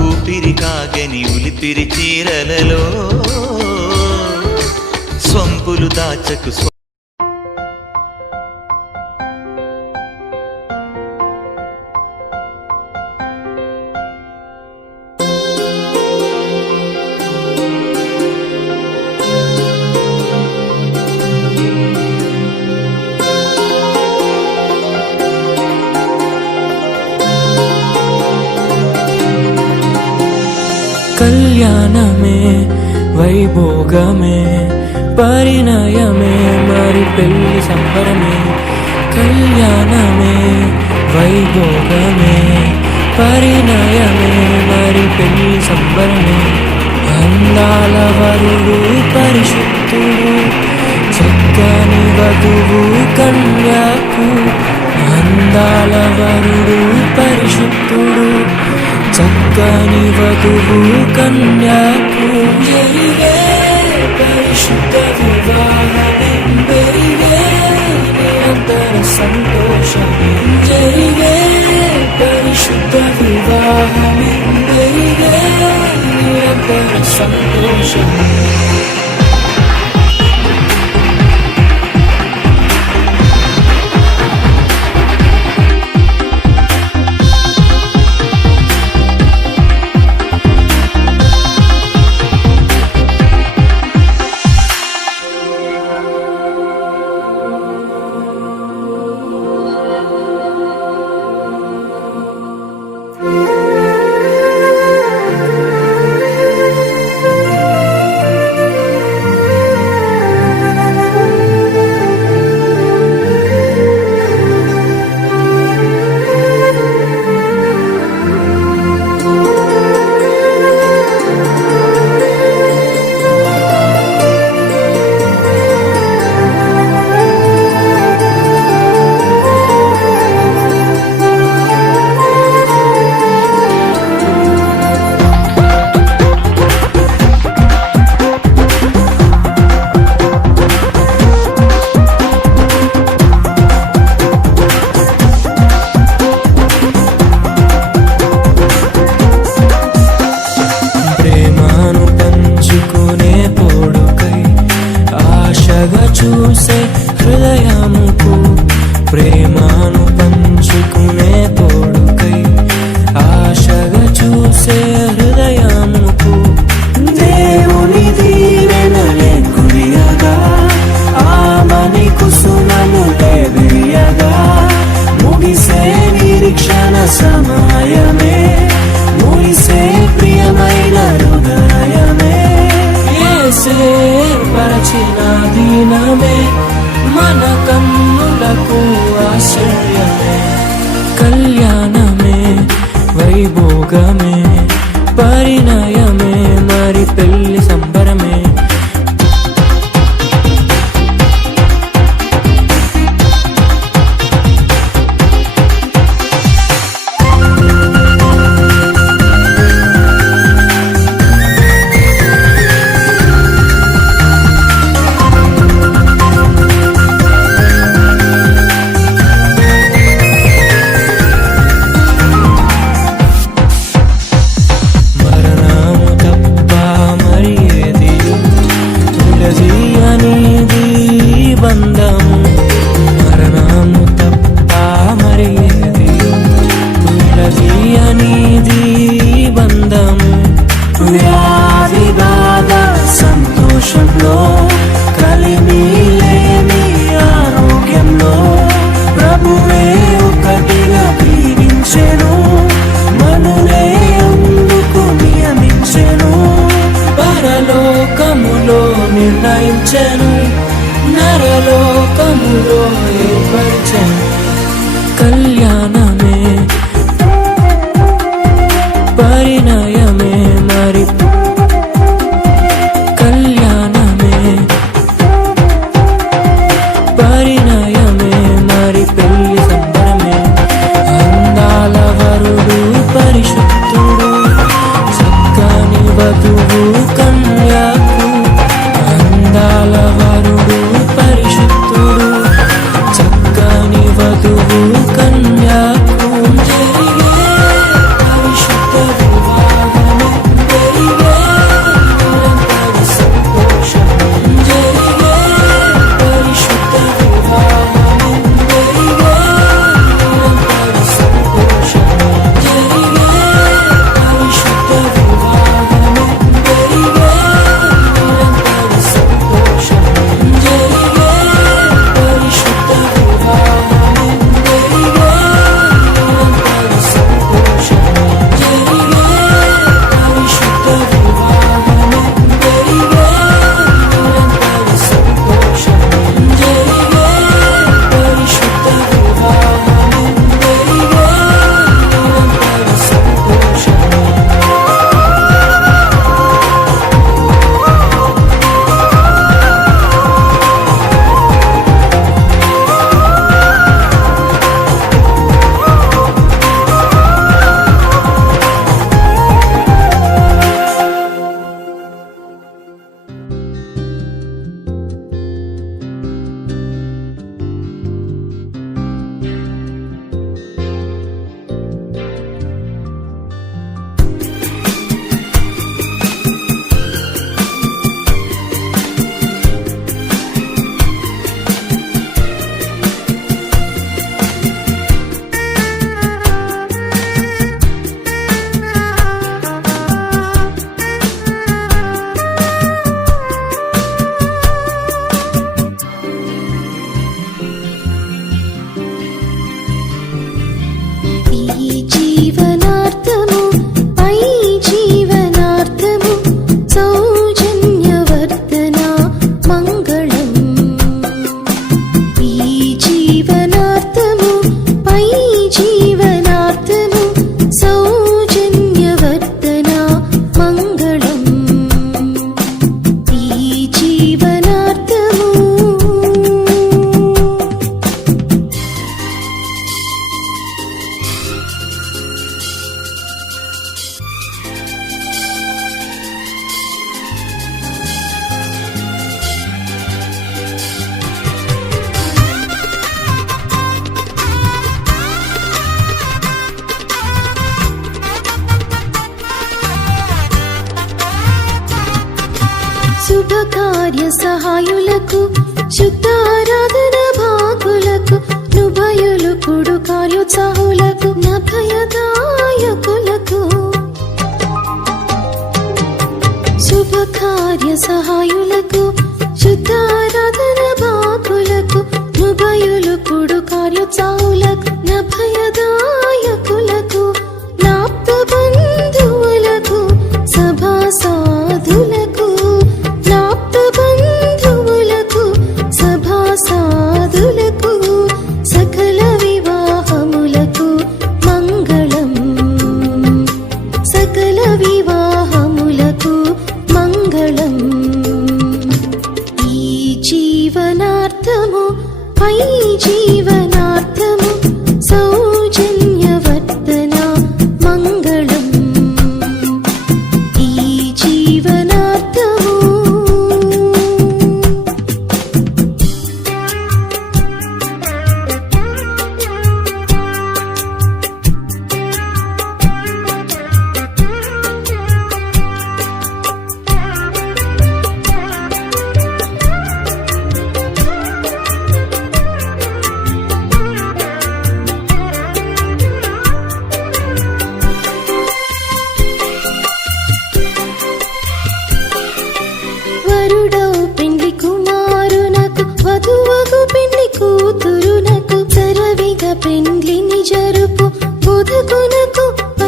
ఊపిరి కాగని ఉలిపిరి చీరలలో స్వంపులు దాచకు కళ్యాణమే వైభోగమే పరిణయమే మరి పెళ్లి సంబరమే కళ్యాణమే వైభోగమే పరిణయమే మరి పెళ్లి సంబరమే అందాల వరుడు పరిశుద్ధుడు చక్కని వధువు కన్యాకు అందాల వరుడు పరిశుద్ధుడు చక్కని వధువు కన్యాకు జరిగే పరిశుద్ధ వివాహమే పెరిగే నిరంతర సంతోషమే జరిగే పరిశుద్ధ వివాహమే పెరిగే నిరంతర సంతోషమే చూసే హృదయముకు ప్రేమను పంచుకునే తోడుకై ఆశగా చూసే హృదయముకు దేవుని దీవెనలే కురియగా ఆమని కుసుమనులే విరియగా ముగిసే నిరీక్షణ సమయమే ముగిసే ప్రియమైన హృదయమే పరచిన దీనమే మన కన్నులకు ఆశ్చర్యమే కళ్యాణమే వైభోగమే పరిణయమే మరి పెళ్లి సంబరమే కనులే అందుకు నియమించెను పరలోకములో నిర్ణయించెను నరలోకములో ఏర్పరిచెను కళ్యాణమే పరిణయమే మరి కళ్యాణమే పరిణయమే మరి పెళ్లి సంబరమే అందాల వరుడు పరిశుద్ధుడు చక్కని వధువు కన్యాకు అందాల వరుడు పరిశుద్ధుడు చక్కని వధువు కన్యాకు జరిగే పరిశుద్ధ వివాహము జరిగే నిరంతర సంతోషం జరిగే పరిశుద్ధ వివాహము జరిగే నిరంతర సంతోషం జరిగే పరిశుద్ధ వివాహము జరిగే నిరంతర సంతోషం జరిగే పరిశుద్ధ వివాహము జరిగే నిరంతర సంతోషం జరిగే పరిశుద్ధ వివాహము జరిగే నిరంతర సంతోషం జరిగే పరిశుద్ధ వివాహము జరిగే నిరంతర సంతోషం ఈ జీవనార్థము పై జీవనార్థము సౌజన్యవర్ధన మంగళం ఈ జీవనార్థము పై జీవనార్థము సౌజన్యవర్ధన మంగళం ఈ జీవనార్థము శుభకార్య సహాయులకు శుద్ధారాధన భాగులకు నుభయులు కుడు కార్యోత్సాహులకు నభయదాయకులకు శుభకార్య సహాయులకు శుద్ధారాధన భాగులకు నుభయులు కుడు కార్యోత్సాహులకు నభయదాయకులకు నాప్త బంధువులకు సభా సాధులకు నాప్త బంధువులకు సభా సాధులకు సకల వివాహములకు మంగళం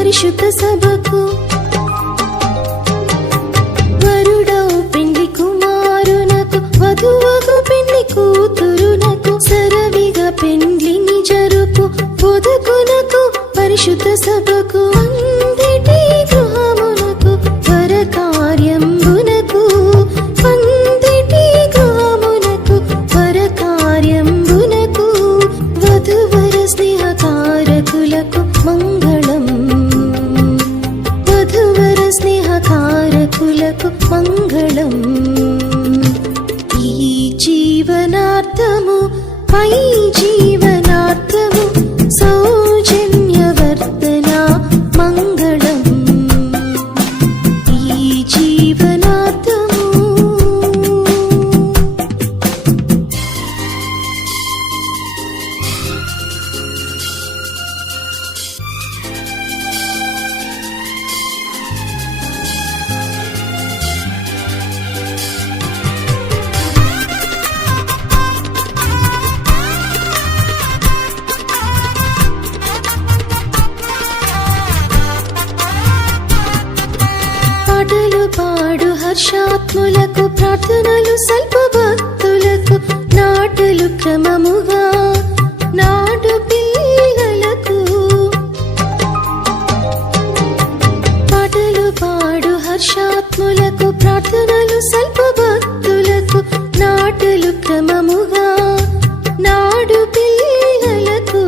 పరిశుద్ధ సభకు వరుడవు పెండ్లి కుమారునకు వధువకు పెండ్లి కూతురునకు సరవిగా పెండ్లిని జరుపు పొదకునకు పరిశుద్ధ సభకు అందటి గృహమునకు వర కార్యంబునకు అందటి గృహమునకు వర కార్యంబునకు వధువర స్నేహకారకులకు మంగళం వధువర స్నేహకారకులకు మంగళం ఈ జీవనార్థము పై జీవనార్థము సౌజన్యవర్ధన మంగళం ఈ జీవనార్థము పాటలు పాడు హర్షాత్ములకు ప్రార్థనలు సల్ప భక్తులకు నాటలు క్రమముగా నాడు పిల్లలకు పాటలు పాడు హర్షాత్ములకు ప్రార్థనలు సల్ప భక్తులకు నాటలు క్రమముగా నాడు పిల్లలకు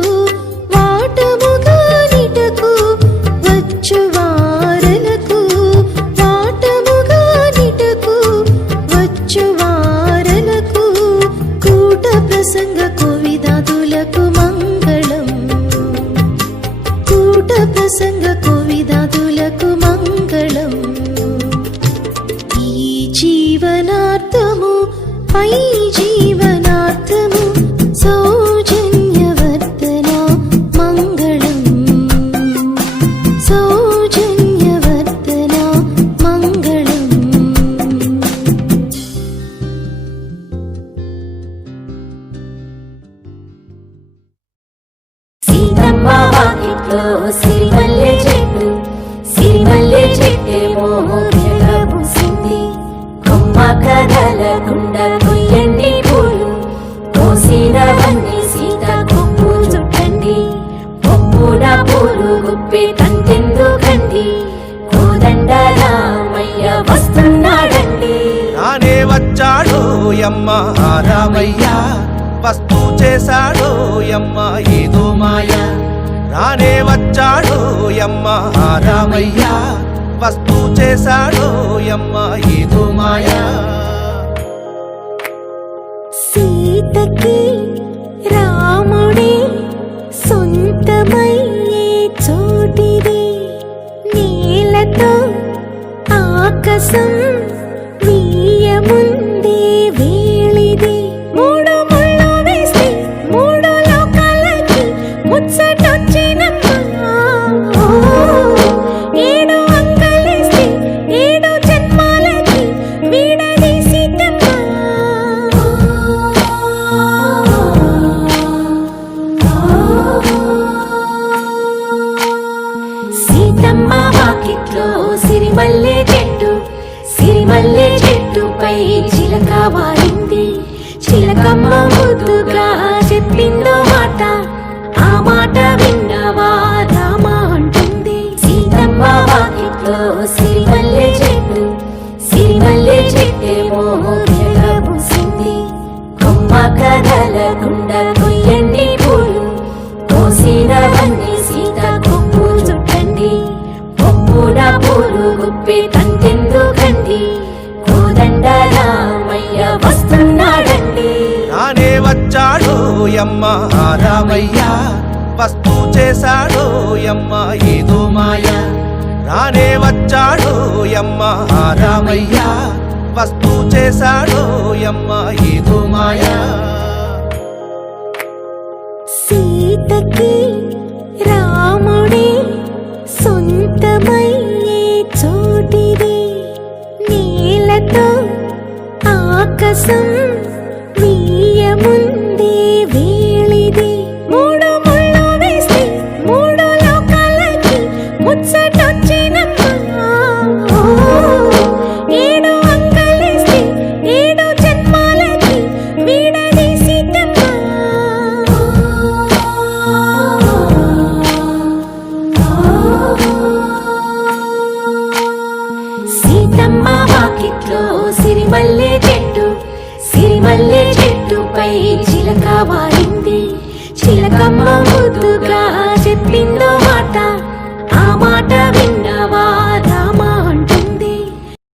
వాటముగా నిటకు వచ్చువారలకు వాటముగా నిటకు వచ్చువారలకు కూట ప్రసంగ కోవిదాదులకు మంగళం కూట ప్రసంగ కోవిదాదులకు మంగళం ఈ జీవనార్థము పై జీవనార్థము సౌజన్యవర్ధన మంగళం సౌజన్యవర్ధన మంగళం సీతమ్మ వాకిట్లో సిరిమల్లె చెట్టేమో పూసింది కొమ్మ కదలకుండా కొయ్యండి పూలు కోసినవన్నీ సీత కొప్పు చుట్టండి పొప్పున పూలు గుప్పే కంటెందుకండి కోదండ రామయ్య వస్తున్నాడండి నానే వచ్చాడు యమ్మ రామయ్య వస్తూ చేశాడు యమ్మ ఏదో మాయ రానే వచ్చాడు యమ్మ రామయ్య వస్తూ చేశాడు యమ్మ ఏదో మాయ సీతకి రాముడే సొంతమయ్యే చోటిది నేలతో ఆకాశం వీయముందే వేళిది మూడు ముళ్ళు వేస్తే మూడు లోకాలకి ముచ్చటొచ్చినమ్మా ఏడు అంకలేస్తే ఏడు జన్మాలకి వీడదీసిద్దమ్మా సీతమ్మ వాకిట్లో సిరిమల్లె చెట్టుపై చిలక వాలింది చిలకమ్మ ముద్దుగా చెప్పిందో మాట ఆ మాట విన్నవా రామ అంటుంది సీతమ్మ వాకిట్లో సిరిమల్లె చెట్టేమో పూసింది కొమ్మ కదలకుండా కొయ్యండి పూలు కోసినవన్నీ సీత కొప్పు చుట్టండి పొప్పున పూలు గుప్పే కంటెందుకండి కోదండ రామయ్య వస్తున్నాడండి నానే వచ్చాడు యమ్మ రామయ్య వస్తూ చేశాడు యమ్మ ఏదో మాయ రానే వచ్చాడు యమ్మ రామయ్య వస్తూ చేశాడు యమ్మ ఏదో మాయ సీతకి రాముడే సొంతమయ్యే చోటిది నేలతో ఆకాశం వీయముందే వేళిది మూడు ముళ్ళు వేస్తే మూడు లోకాలకి ముచ్చ వాకిట్లో సిరిమల్లె చెట్టు సిరిమల్లె చెట్టుపై చిలక వారింది చిలకమ్మ ముద్దుగా చెప్పిందో